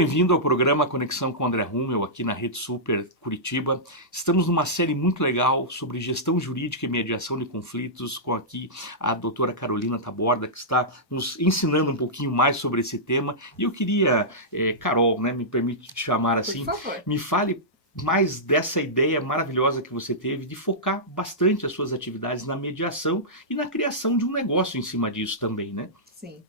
bem-vindo ao programa Conexão com André Rummel, aqui na Rede Super Curitiba. Estamos numa série muito legal sobre gestão jurídica e mediação de conflitos, com aqui a doutora Carolina Taborda, que está nos ensinando um pouquinho mais sobre esse tema. E eu queria, Carol, né, me permite te chamar assim, Por favor. me fale mais dessa ideia maravilhosa que você teve de focar bastante as suas atividades na mediação e na criação de um negócio em cima disso também, né? Sim.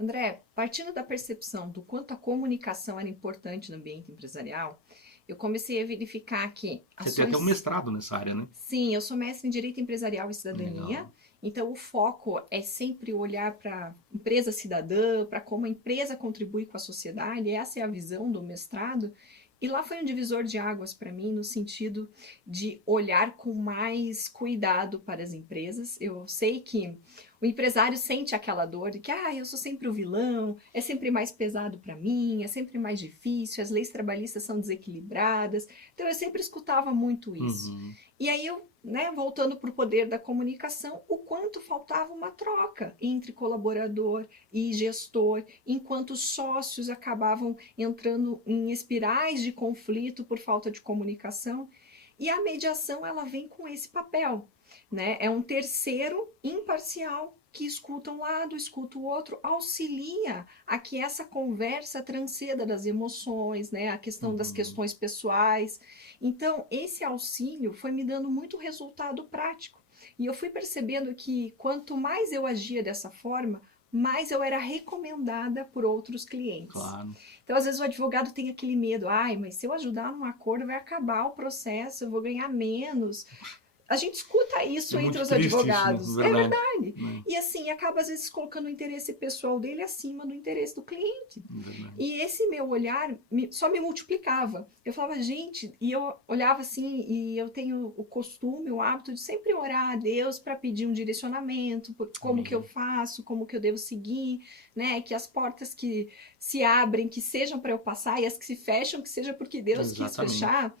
André, partindo da percepção do quanto a comunicação era importante no ambiente empresarial, eu comecei a verificar que Você tem até um mestrado nessa área, né? Sim, eu sou mestre em Direito Empresarial e Cidadania. Legal. Então, o foco é sempre olhar para a empresa cidadã, para como a empresa contribui com a sociedade. Essa é a visão do mestrado. E lá foi um divisor de águas para mim, no sentido de olhar com mais cuidado para as empresas. Eu sei que o empresário sente aquela dor de que eu sou sempre o vilão, é sempre mais pesado para mim, é sempre mais difícil, as leis trabalhistas são desequilibradas. Então, eu sempre escutava muito isso. Uhum. E aí eu, voltando para o poder da comunicação, o quanto faltava uma troca entre colaborador e gestor, enquanto os sócios acabavam entrando em espirais de conflito por falta de comunicação. E a mediação, ela vem com esse papel, né? É um terceiro imparcial que escuta um lado, escuta o outro, auxilia a que essa conversa transcenda das emoções, né? A questão das questões pessoais. Então, esse auxílio foi me dando muito resultado prático. E eu fui percebendo que quanto mais eu agia dessa forma, mais eu era recomendada por outros clientes. Claro. Então, às vezes o advogado tem aquele medo, mas se eu ajudar num acordo vai acabar o processo, eu vou ganhar menos. A gente escuta isso entre os advogados. Isso, é verdade. Né? E assim, acaba às vezes colocando o interesse pessoal dele acima do interesse do cliente. Verdade. E esse meu olhar só me multiplicava. Eu falava, gente, e eu olhava assim, e eu tenho o costume, o hábito de sempre orar a Deus para pedir um direcionamento, como que eu faço, como que eu devo seguir, né? Que as portas que se abrem, que sejam para eu passar, e as que se fecham, que seja porque Deus quis fechar.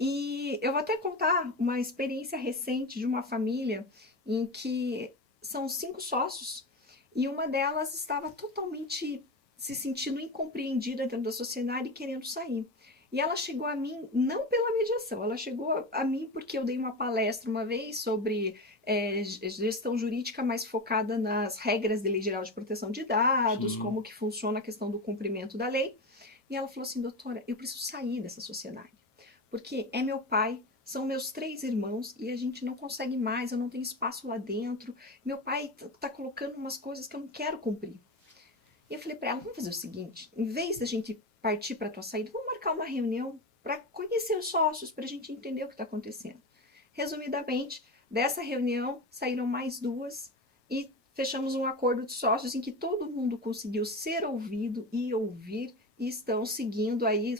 E eu vou até contar uma experiência recente de uma família em que são 5 sócios e uma delas estava totalmente se sentindo incompreendida dentro da sociedade e querendo sair. E ela chegou a mim não pela mediação, ela chegou a mim porque eu dei uma palestra uma vez sobre gestão jurídica mais focada nas regras da Lei Geral de Proteção de Dados, Sim. como que funciona a questão do cumprimento da lei. E ela falou assim, doutora, eu preciso sair dessa sociedade. Porque é meu pai, são meus 3 irmãos e a gente não consegue mais, eu não tenho espaço lá dentro. Meu pai tá colocando umas coisas que eu não quero cumprir. E eu falei para ela, vamos fazer o seguinte, em vez da gente partir para a tua saída, vamos marcar uma reunião para conhecer os sócios, para a gente entender o que está acontecendo. Resumidamente, dessa reunião saíram mais 2 e fechamos um acordo de sócios em que todo mundo conseguiu ser ouvido e ouvir e estão seguindo aí.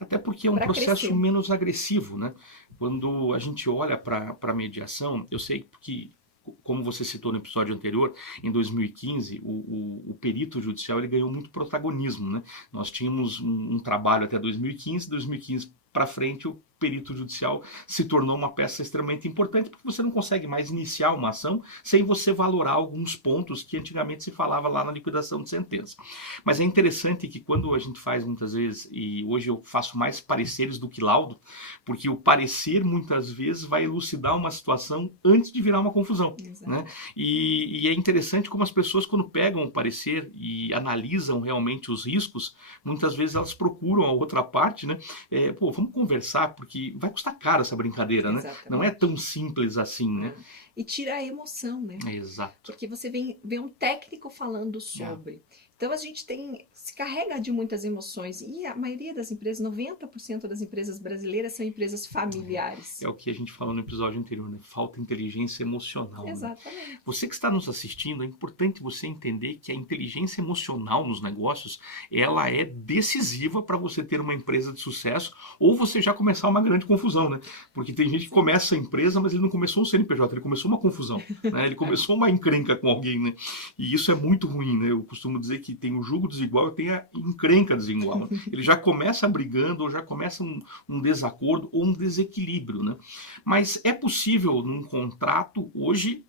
Até porque é um processo menos agressivo, né? Quando a gente olha para a mediação, eu sei que, como você citou no episódio anterior, em 2015, o perito judicial ele ganhou muito protagonismo, né? Nós tínhamos um trabalho até 2015 para frente o perito judicial se tornou uma peça extremamente importante, porque você não consegue mais iniciar uma ação sem você valorar alguns pontos que antigamente se falava lá na liquidação de sentença. Mas é interessante que quando a gente faz muitas vezes, e hoje eu faço mais pareceres do que laudo, porque o parecer muitas vezes vai elucidar uma situação antes de virar uma confusão. Né? E é interessante como as pessoas quando pegam o parecer e analisam realmente os riscos, muitas vezes elas procuram a outra parte, né? Vamos conversar, porque vai custar caro essa brincadeira, né? Não é tão simples assim, né? E tira a emoção, né? Exato. Porque você vê um técnico falando sobre. Então a gente se carrega de muitas emoções e a maioria das empresas, 90% das empresas brasileiras são empresas familiares. É o que a gente falou no episódio anterior, né? Falta inteligência emocional. Exatamente. Né? Você que está nos assistindo, é importante você entender que a inteligência emocional nos negócios, ela é decisiva para você ter uma empresa de sucesso ou você já começar uma grande confusão, né? Porque tem gente que começa a empresa, mas ele não começou um CNPJ, ele começou começou uma confusão, né? Ele começou uma encrenca com alguém, né? E isso é muito ruim, né? Eu costumo dizer que tem o jugo desigual e tem a encrenca desigual, né? Ele já começa brigando ou já começa um desacordo ou um desequilíbrio, né? Mas é possível num contrato hoje,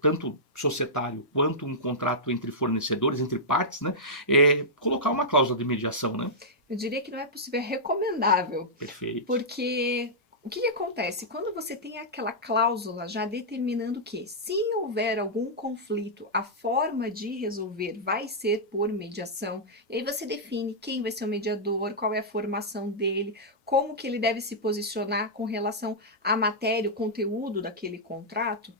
tanto societário quanto um contrato entre fornecedores, entre partes, né? Colocar uma cláusula de mediação, né? Eu diria que não é possível, é recomendável. Perfeito. Porque o que acontece? Quando você tem aquela cláusula já determinando que, se houver algum conflito, a forma de resolver vai ser por mediação, e aí você define quem vai ser o mediador, qual é a formação dele, como que ele deve se posicionar com relação à matéria, o conteúdo daquele contrato,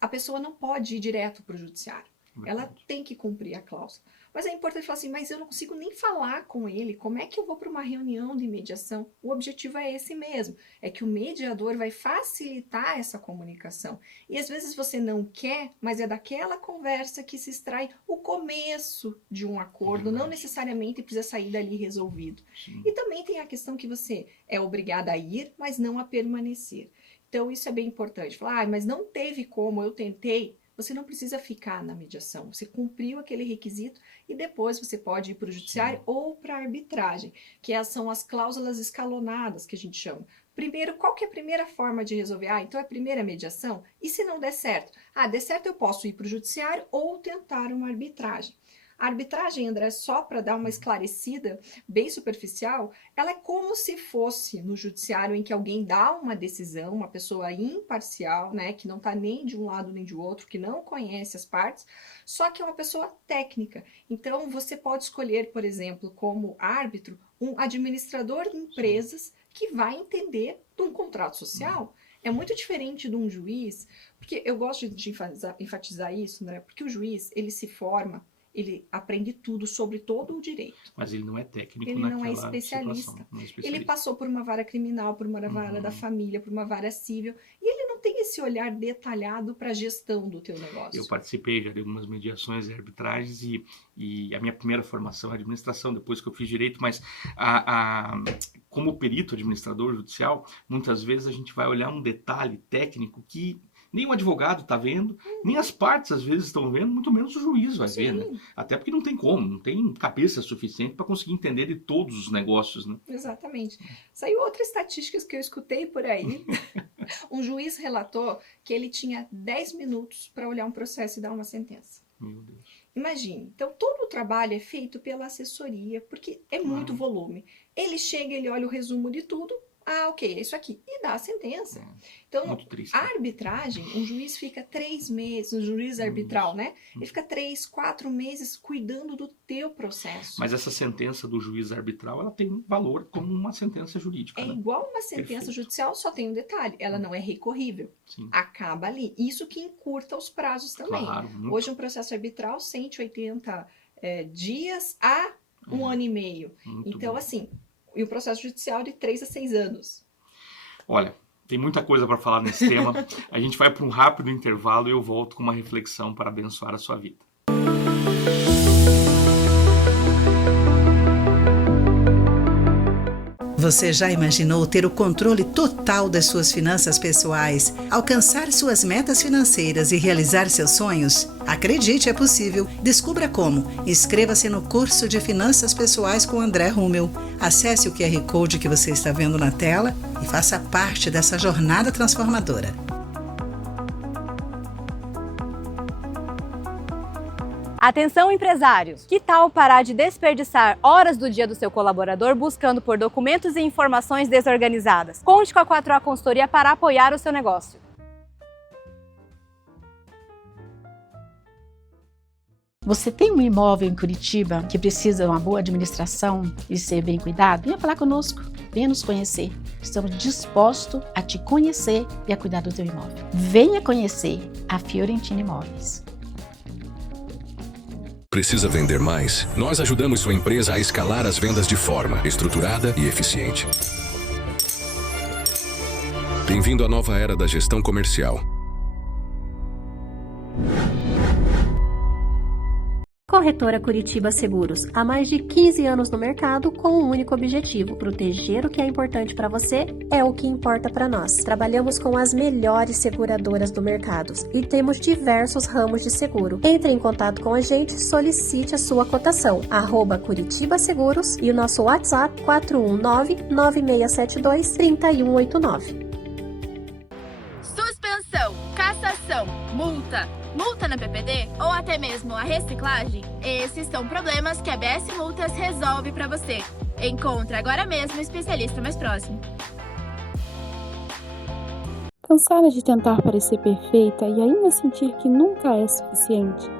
a pessoa não pode ir direto para o judiciário. Ela tem que cumprir a cláusula. Mas é importante falar assim, mas eu não consigo nem falar com ele, como é que eu vou para uma reunião de mediação? O objetivo é esse mesmo, é que o mediador vai facilitar essa comunicação. E às vezes você não quer, mas é daquela conversa que se extrai o começo de um acordo, não necessariamente precisa sair dali resolvido. Sim. E também tem a questão que você é obrigada a ir, mas não a permanecer. Então isso é bem importante. Falar, mas não teve como, eu tentei. Você não precisa ficar na mediação, você cumpriu aquele requisito e depois você pode ir para o judiciário ou para a arbitragem, que são as cláusulas escalonadas que a gente chama. Primeiro, qual que é a primeira forma de resolver? Então é a primeira mediação? E se não der certo? Der certo eu posso ir para o judiciário ou tentar uma arbitragem. A arbitragem, André, só para dar uma esclarecida bem superficial, ela é como se fosse no judiciário em que alguém dá uma decisão, uma pessoa imparcial, né, que não está nem de um lado nem de outro, que não conhece as partes, só que é uma pessoa técnica. Então, você pode escolher, por exemplo, como árbitro, um administrador de empresas que vai entender de um contrato social. É muito diferente de um juiz, porque eu gosto de enfatizar isso, né, porque o juiz, ele se forma, ele aprende tudo sobre todo o direito. Mas ele não é técnico ele não é especialista. Não é especialista. Ele passou por uma vara criminal, por uma vara da família, por uma vara civil, e ele não tem esse olhar detalhado para a gestão do teu negócio. Eu participei já de algumas mediações e arbitragens e a minha primeira formação é administração, depois que eu fiz direito, mas como perito administrador judicial, muitas vezes a gente vai olhar um detalhe técnico que nem o advogado está vendo, nem as partes às vezes estão vendo, muito menos o juiz vai ver, né? Até porque não tem como, não tem cabeça suficiente para conseguir entender de todos os negócios, né? Exatamente. Saiu outras estatísticas que eu escutei por aí. Um juiz relatou que ele tinha 10 minutos para olhar um processo e dar uma sentença. Meu Deus. Imagine, então todo o trabalho é feito pela assessoria, porque é muito volume. Ele chega, ele olha o resumo de tudo, ok, é isso aqui, e dá a sentença. Então, a arbitragem, um juiz fica 3 meses, um juiz arbitral, né? Ele fica 3, 4 meses cuidando do teu processo. Mas essa sentença do juiz arbitral, ela tem valor como uma sentença jurídica, É né? igual uma sentença judicial, só tem um detalhe, ela não é recorrível. Sim. Acaba ali. Isso que encurta os prazos também. Claro, hoje um processo arbitral, 180 dias a 1 ano e meio. Então, bom. Assim... E o processo judicial de 3 a 6 anos. Olha, tem muita coisa para falar nesse tema. A gente vai para um rápido intervalo e eu volto com uma reflexão para abençoar a sua vida. Você já imaginou ter o controle total das suas finanças pessoais, alcançar suas metas financeiras e realizar seus sonhos? Acredite, é possível. Descubra como. Inscreva-se no curso de Finanças Pessoais com André Rummel. Acesse o QR Code que você está vendo na tela e faça parte dessa jornada transformadora. Atenção, empresários! Que tal parar de desperdiçar horas do dia do seu colaborador buscando por documentos e informações desorganizadas? Conte com a 4A Consultoria para apoiar o seu negócio. Você tem um imóvel em Curitiba que precisa de uma boa administração e ser bem cuidado? Venha falar conosco, venha nos conhecer. Estamos dispostos a te conhecer e a cuidar do teu imóvel. Venha conhecer a Fiorentina Imóveis. Precisa vender mais? Nós ajudamos sua empresa a escalar as vendas de forma estruturada e eficiente. Bem-vindo à nova era da gestão comercial. Com Corretora Curitiba Seguros, há mais de 15 anos no mercado com um único objetivo: proteger o que é importante para você é o que importa para nós. Trabalhamos com as melhores seguradoras do mercado e temos diversos ramos de seguro. Entre em contato com a gente, solicite a sua cotação, @Curitiba Seguros e o nosso WhatsApp 419-9672-3189. Suspensão, cassação, multa na PPD ou até mesmo a reciclagem? Esses são problemas que a BS Multas resolve para você. Encontre agora mesmo o especialista mais próximo. Cansada de tentar parecer perfeita e ainda sentir que nunca é suficiente?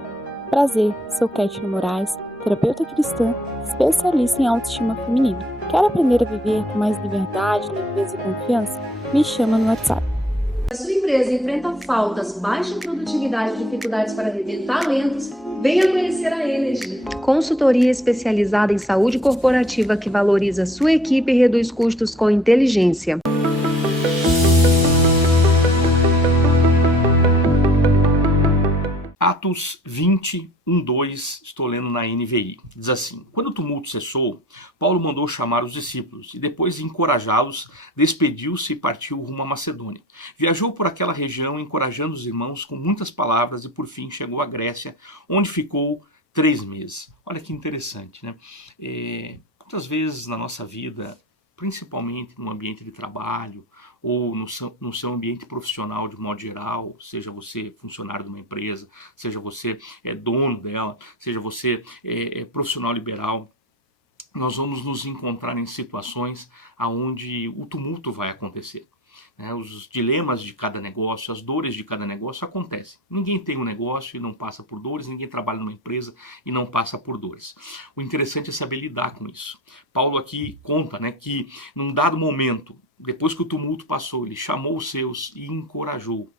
Prazer, sou Kétia Moraes, terapeuta cristã, especialista em autoestima feminina. Quer aprender a viver com mais liberdade, leveza e confiança? Me chama no WhatsApp. Se a sua empresa enfrenta faltas, baixa produtividade e dificuldades para reter talentos, venha conhecer a Energy. Consultoria especializada em saúde corporativa que valoriza sua equipe e reduz custos com inteligência. Atos 20, 1-2, estou lendo na NVI. Diz assim: quando o tumulto cessou, Paulo mandou chamar os discípulos e depois de encorajá-los, despediu-se e partiu rumo à Macedônia. Viajou por aquela região, encorajando os irmãos com muitas palavras e por fim chegou à Grécia, onde ficou 3 meses. Olha que interessante, né? Muitas vezes na nossa vida, principalmente no ambiente de trabalho, ou no seu ambiente profissional de modo geral, seja você funcionário de uma empresa, seja você dono dela, seja você profissional liberal, nós vamos nos encontrar em situações onde o tumulto vai acontecer. Os dilemas de cada negócio, as dores de cada negócio acontecem. Ninguém tem um negócio e não passa por dores, ninguém trabalha numa empresa e não passa por dores. O interessante é saber lidar com isso. Paulo aqui conta, que num dado momento, depois que o tumulto passou, ele chamou os seus e encorajou.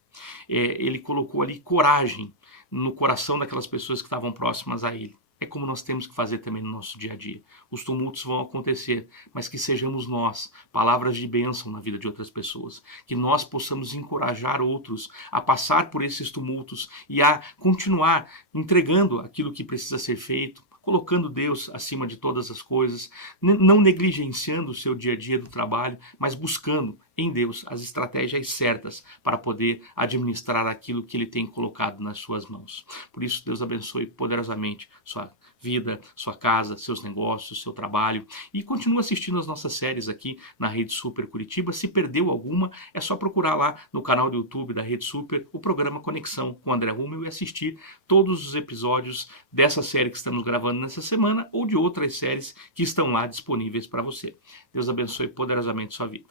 Ele colocou ali coragem no coração daquelas pessoas que estavam próximas a ele. É como nós temos que fazer também no nosso dia a dia. Os tumultos vão acontecer, mas que sejamos nós, palavras de bênção na vida de outras pessoas. Que nós possamos encorajar outros a passar por esses tumultos e a continuar entregando aquilo que precisa ser feito, colocando Deus acima de todas as coisas, não negligenciando o seu dia a dia do trabalho, mas buscando em Deus as estratégias certas para poder administrar aquilo que Ele tem colocado nas suas mãos. Por isso, Deus abençoe poderosamente sua vida, sua casa, seus negócios, seu trabalho. E continue assistindo as nossas séries aqui na Rede Super Curitiba. Se perdeu alguma, é só procurar lá no canal do YouTube da Rede Super o programa Conexão com André Rummel e assistir todos os episódios dessa série que estamos gravando nessa semana ou de outras séries que estão lá disponíveis para você. Deus abençoe poderosamente sua vida.